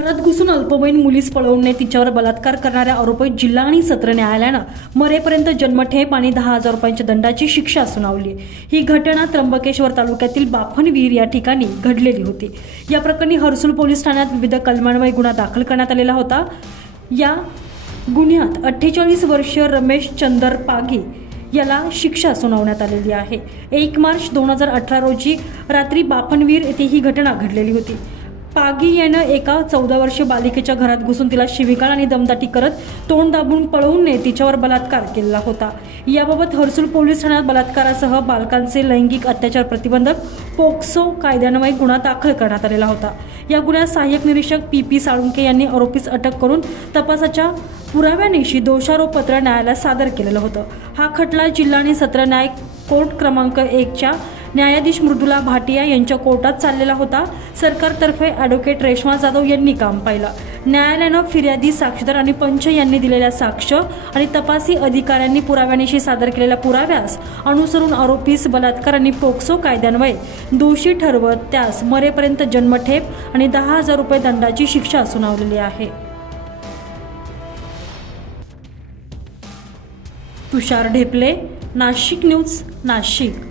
घरात घुसून अल्पवयीन मुलीस पळवणे तिच्यावर बलात्कार करणाऱ्या आरोपीत जिल्हा आणि सत्र न्यायालयानं मरेपर्यंत जन्मठेप आणि दहा हजार रुपयांच्या दंडाची शिक्षा सुनावली ही घटना त्र्यंबकेश्वर तालुक्यातील बाफनवीर या ठिकाणी घडलेली होती. या प्रकरणी हर्सुल पोलीस ठाण्यात विविध कलमान्वय गुन्हा दाखल करण्यात आलेला होता. या गुन्ह्यात अठ्ठेचाळीस वर्षीय रमेश चंदर पागी याला शिक्षा सुनावण्यात आलेली आहे. एक मार्च दोन हजार अठरा रोजी रात्री बाफनवीर येथे ही घटना घडलेली होती. पागी यानं एका चौदा वर्षीय बालिकेच्या घरात घुसून तिला शिविकाळ आणि दमदाटी करत तोंड दाबून पळवून तिच्यावर बलात्कार केलेला होता. याबाबत हर्सुल पोलीस ठाण्यात बलात्कारासह बालकांचे लैंगिक अत्याचार प्रतिबंधक पोक्सो कायद्यान्वये गुन्हा दाखल करण्यात आलेला होता. या गुन्ह्यात सहाय्यक निरीक्षक पी पी साळुंके यांनी आरोपीस अटक करून तपासाच्या पुराव्यानिशी दोषारोपपत्र न्यायालयात सादर केलेलं होतं. हा खटला जिल्हा आणि सत्र न्याय कोर्ट क्रमांक एकच्या न्यायाधीश मृदुला भाटिया यांच्या कोर्टात चाललेला होता. सरकारतर्फे ॲडव्होकेट रेश्मा जाधव यांनी काम पाहिलं. न्यायालयानं फिर्यादी साक्षीदार आणि पंच यांनी दिलेल्या साक्ष आणि तपासी अधिकाऱ्यांनी पुराव्यानिशी सादर केलेल्या पुराव्यास अनुसरून आरोपीस बलात्कार आणि पोक्सो कायद्यान्वये दोषी ठरवत त्यास मरेपर्यंत जन्मठेप आणि दहा हजार रुपये दंडाची शिक्षा सुनावलेली आहे. तुषार ढेपले नाशिक न्यूज नाशिक.